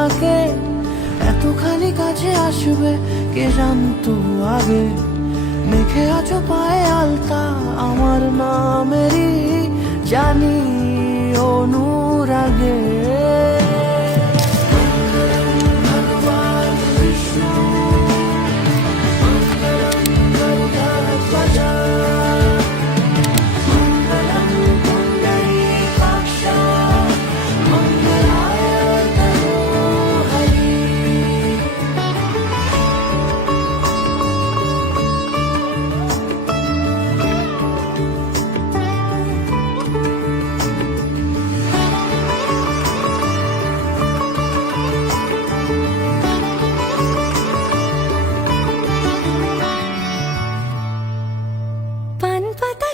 তোমাকে এতখানি কাছে আসবে কে জানতো আগে। মেখে আছো পায়ে আলতা আমার নামেরই, জানি অনুরাগে।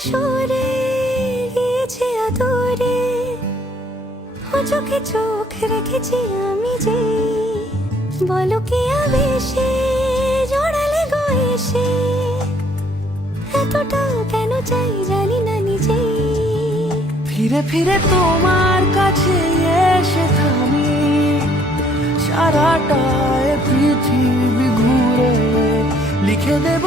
সরে গিয়েছে আদরে, ও চোখে চোখ রেখেছি আমি যে। বলো কি আবেশে জড়ালে গয়েছে, এতটা কেন চাই জানি না নিজেই। ফিরে ফিরে তোমার কাছে এসে থামি, সারাটা পৃথিবী ঘুরে লিখে দেব